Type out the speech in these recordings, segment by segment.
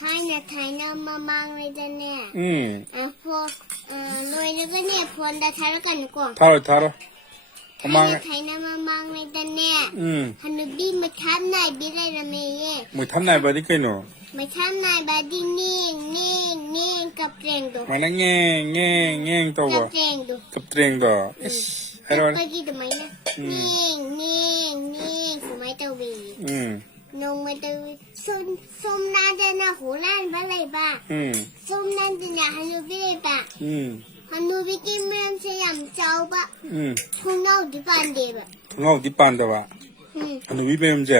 타이나 마망리다네.พวกหน่วยนึกว่าเนี่ยพลดาทารกันกว่า 타로. ไทยนะมามังในตะเนี่ยฮันนุบีมาทำนายบิไรละเมย์ 뭐 탐나이 바디 깨노. มาทำนายบาดีนิ่งกับเตรงดู 마나 녜 또 กับ 봐. เตรงดู 급드랭도. 이씨. แต่ 하러. เมื่อกี้ทำไมนะนิ่งสมัยตะวีนงมาตะวีส้มนั่นจะน่าหูล้านบ้าอะไรบ้าส้มนั่นจะน่าฮันนุบีเลยบ้าฮันนุบีกินมันสยามเจ้าบ้าทุ่งนอกดิบันเดบ้า 동하고 뒷반다 봐. 너 위배염제.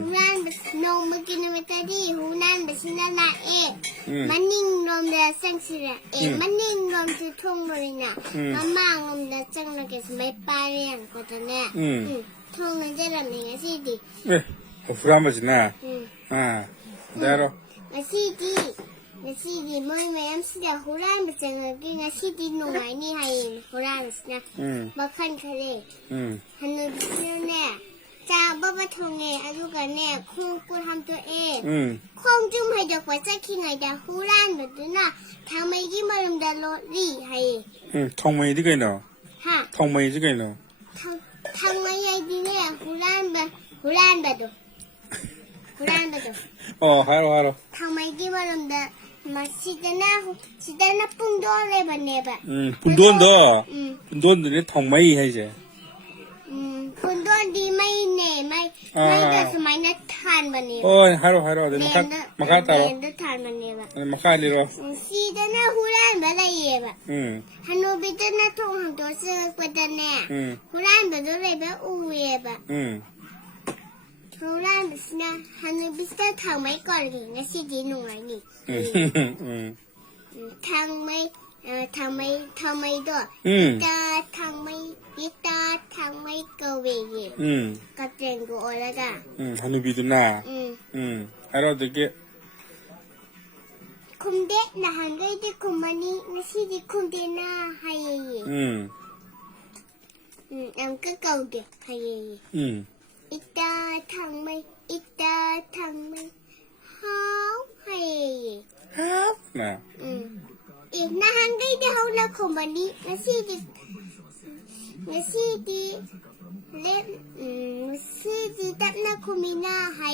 หูล้านนงมากินมาตะดีหูล้านแบบนั้นละมันนิ่งรวมเดือดสังสิระมันนิ่งรวมจะทุ่งเลยนะมันมางรวมเดือดจังเลยก็สมัยป้าเรียนก็จะเนี่ยทุ่งนั้นจะทำยังไงสิดี 왜? 후라마지나. 아, 내로. งั้นสิดีไม่แม่สิเดี๋ยวหูล้านแบบจังเลยกินงั้นสิดีหนุ่มไหนนี่ให้หูล้านนะบักขันทะเลฮันนูบิเนี่ยจ้าบ้าบ้าทงเนี่ยอายุกันเนี่ยคงกูทำตัวเองคงจุ่มให้ดอกไว้จะคิดไงเดี๋ยวหูล้านแบบนั้นนะทำไมยิ่งมาลำดาโลลี่ให้통메이 디가 있노. ฮะ 통메이 디가 있노. ทำไมยายดีเนี่ยหูล้านแบบดู하러. ทำไมยิ่งมาลำดามาสิดานาปุ่นโดนเลยแบบเนี่ยแบบ 분돈도 내 통메이 해제. ปุ่นโดนดีไม่เน่ไม่แต่สมัยนั้นทานแบบเนี่ย 하러. 내 마카 따로. เดินทานแบบเนี่ยแบบ 마카리로. สิดานาหูล้านแบบอะไรแบบฮันโนบิดานาทุ่งหัวตัวเสือกแบบเนี่ยหูล้านแบบอะไรแบบอู้แบบหูล้านแบบนี้ฮันโนบิดาทางไม่ก่อนเลยนะสิดีหนุ่มไหนนี่ทางไม่ด้วยตาทางไม่ก็เวียก็เจงกูอะไรกัน 하누비드나. 하러 되게. คุมเด็กนะฮันเลยที่คุมมันนี่นะสิดีคุมเดน่าให้อันก็เก่าเด็กให้อิตาทางไม่หาวให้ 나. อีกนะฮันเลยที่เขาละคุมมันนี่นะสิดีเล่นสิดีตัดนะคุมิน่าให้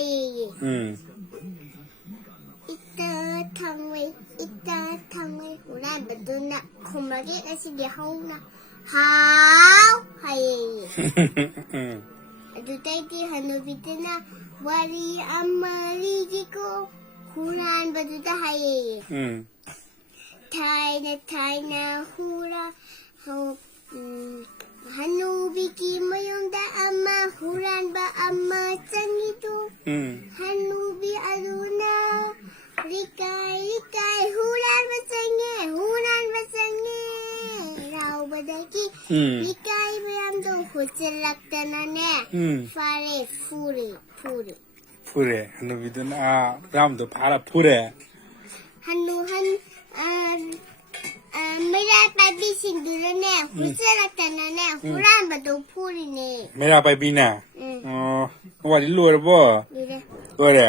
อิตาทางไม่หูล้านแบบนั้นนะคุมมันนี่นะสิดีเขานะหาวให้ดูได้ที่ฮันโนบิตนะวารีอามารีจิโกหูล้านแบบนั้นให้ไทยนะหูล้านเขาฮันโนบิกิมายุงได้อามาหูล้านแบบอามาจังกิตุฮันโนบิอารุณาลิกายหูล้านแบบจังเงเราบัดกี้ลิกายพยายามดูหัวใจรักแต่นั่นเนี่ยฟาเรฟูริ 풀에. 하누비드나. ram도 바라 풀에. ฮันไม่ได้ไปบิสิงดูแล้วเนี่ยหัวใจรักแต่นั่นเนี่ยหูล้านแบบดูพูดนี่ 메라 바이비나. 와릴로 여러분. ดูเลย 그래.